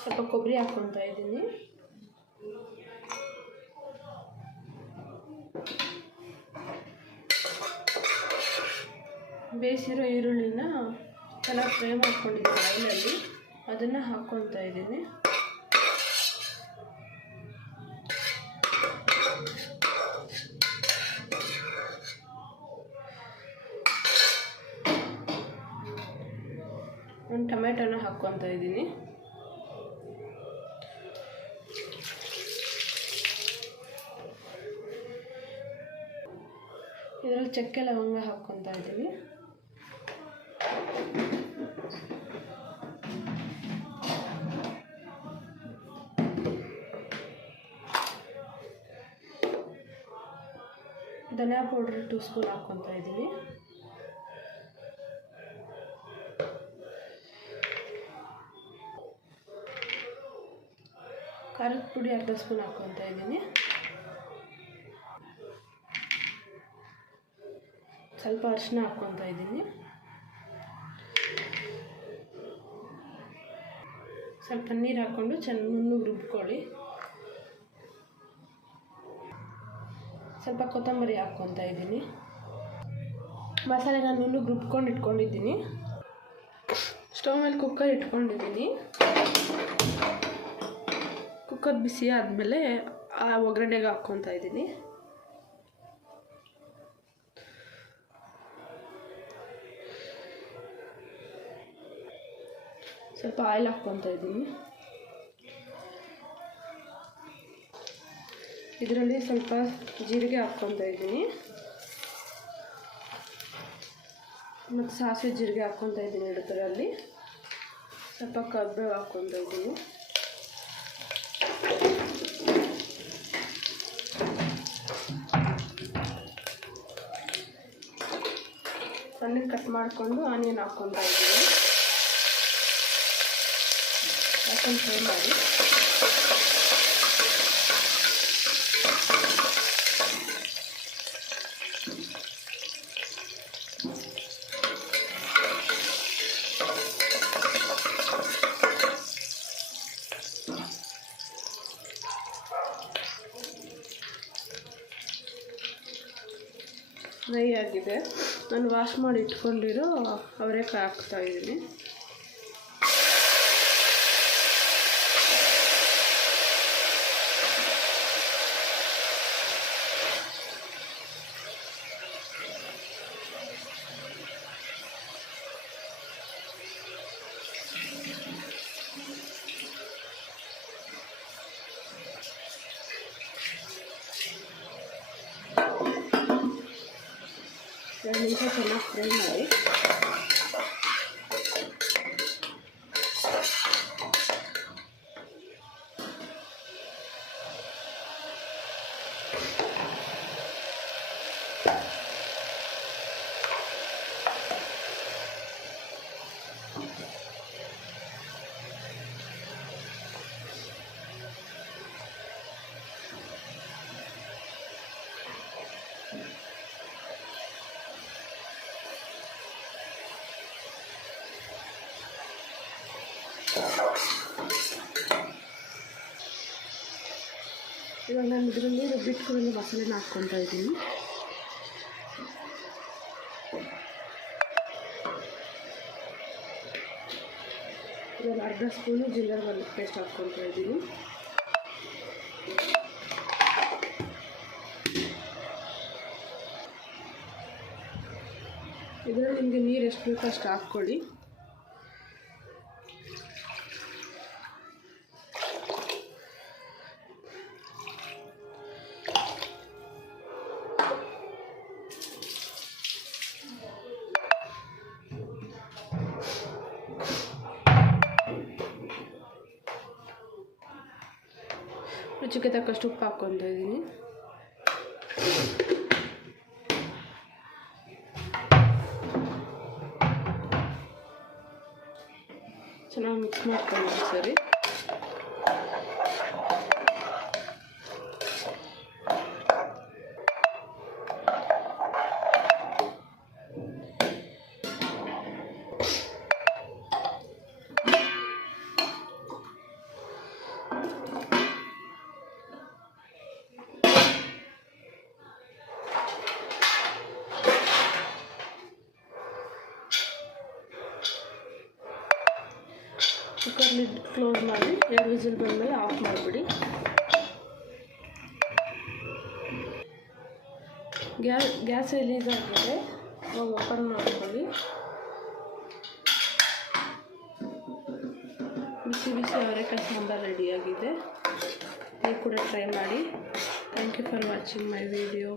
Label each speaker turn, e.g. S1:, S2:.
S1: ಸ್ವಲ್ಪ ಕೊಬ್ಬರಿ ಹಾಕ್ಕೊಳ್ತಾ ಇದ್ದೀನಿ ಬೇಯಿಸಿರೋ ಈರುಳ್ಳಿನ ಚೆನ್ನಾಗಿ ಫ್ರೈ ಮಾಡ್ಕೊಂಡಿದ್ದೀನಿ ಆಯಿಲಲ್ಲಿ ಅದನ್ನು ಹಾಕ್ಕೊತಾ ಇದ್ದೀನಿ ಒಂದು ಟೊಮೆಟೊನ ಹಾಕ್ಕೊತಾ ಇದ್ದೀನಿ ಇದರಲ್ಲಿ ಚಕ್ಕೆ ಲವಂಗ ಹಾಕ್ಕೊತಾ ಇದ್ದೀವಿ. ಧನಿಯಾ ಪೌಡ್ರ್ ಟೂ ಸ್ಪೂನ್ ಹಾಕ್ಕೊತಾ ಇದ್ದೀವಿ. ಖಾರದ ಪುಡಿ ಅರ್ಧ ಸ್ಪೂನ್ ಹಾಕ್ಕೊತಾ ಇದ್ದೀನಿ. ಸ್ವಲ್ಪ ಅರಿಶಿನ ಹಾಕ್ಕೊತಾ ಇದ್ದೀನಿ. ಸ್ವಲ್ಪ ನೀರು ಹಾಕ್ಕೊಂಡು ಚೆನ್ನಾಗಿ ರುಬ್ಕೊಳ್ಳಿ. ಸ್ವಲ್ಪ ಕೊತ್ತಂಬರಿ ಹಾಕ್ಕೊತಾ ಇದ್ದೀನಿ. ಮಸಾಲೆ ನಾನು ಇನ್ನೂ ರುಬ್ಕೊಂಡು ಇಟ್ಕೊಂಡಿದ್ದೀನಿ. ಸ್ಟವ್ ಮೇಲೆ ಕುಕ್ಕರ್ ಇಟ್ಕೊಂಡಿದ್ದೀನಿ. ಕುಕ್ಕರ್ ಬಿಸಿ ಆದಮೇಲೆ ಆ ಒಗ್ಗರಣೆಗೆ ಹಾಕ್ಕೊತಾ ಇದ್ದೀನಿ. ಸ್ವಲ್ಪ ಆಯಿಲ್ ಹಾಕ್ಕೊತಾ ಇದ್ದೀನಿ. ಇದರಲ್ಲಿ ಸ್ವಲ್ಪ ಜೀರಿಗೆ ಹಾಕ್ಕೊತಾ ಇದ್ದೀನಿ. ಮತ್ತು ಸಾಸಿವೆ ಜೀರಿಗೆ ಹಾಕ್ಕೊತಾ ಇದ್ದೀನಿ ಇಡದರಲ್ಲಿ ಸ್ವಲ್ಪ ಕಬ್ಬೇವು ಹಾಕ್ಕೊತಾ ಇದ್ದೀನಿ. ಸಣ್ಣ ಕಟ್ ಮಾಡಿಕೊಂಡು ಆನಿಯನ್ ಹಾಕ್ಕೊತಾ ಇದ್ದೀನಿ. ಹಾಕೊಂಡು ಫ್ರೈ ಮಾಡಿ ಫ್ರೈ ಆಗಿದೆ ನಾನು ವಾಶ್ ಮಾಡಿ ಇಟ್ಕೊಂಡಿರೋ ಅವರೇಕಾಯಿ ಹಾಕ್ತಾ ಎರಡು ನಿಮಿಷ ಚೆನ್ನಾಗಿ ಫ್ರೈ ಮಾಡಿ ಇವಾಗ ನಾನು ಇದರಲ್ಲಿ ರುಬ್ಬಿಟ್ಕೊಂಡು ಮಸಾಲೆನ ಹಾಕ್ಕೊತಾ ಇದ್ದೀನಿ. ಇವಾಗ ಅರ್ಧ ಸ್ಪೂನು ಜಿಂಜರ್ ಗಾರ್ಲಿಕ್ ಪೇಸ್ಟ್ ಹಾಕ್ಕೊತಾ ಇದ್ದೀನಿ. ಇದರಲ್ಲಿ ನಿಮಗೆ ನೀರು ಎಷ್ಟು ಬೇಕೋ ಅಷ್ಟು ಹಾಕ್ಕೊಳ್ಳಿ. ರುಚಿಗೆ ತಕ್ಕಷ್ಟು ಉಪ್ಪು ಹಾಕ್ಕೊತ ಇದ್ದೀನಿ. ಚೆನ್ನಾಗಿ ಮಿಕ್ಸ್ ಮಾಡ್ಕೊಂಡು ಸರಿ. ಕುಕ್ಕರ್ ಲಿಡ್ ಕ್ಲೋಸ್ ಮಾಡಿ ಎರಡು ವಿಸಿಲ್ ಬಂದಮೇಲೆ ಆಫ್ ಮಾಡಿಬಿಡಿ. ಗ್ಯಾಸ್ ಗ್ಯಾಸ್ ರಿಲೀಸ್ ಆಗಿದೆ ಅವಾಗ ಓಪನ್ ಮಾಡ್ಕೊಳ್ಳಿ. ಬಿಸಿ ಬಿಸಿ ಅವರೆಕಾಯಿ ಸಾಂಬಾರು ರೆಡಿಯಾಗಿದೆ ನೀವು ಕೂಡ ಟ್ರೈ ಮಾಡಿ. Thank you for watching my video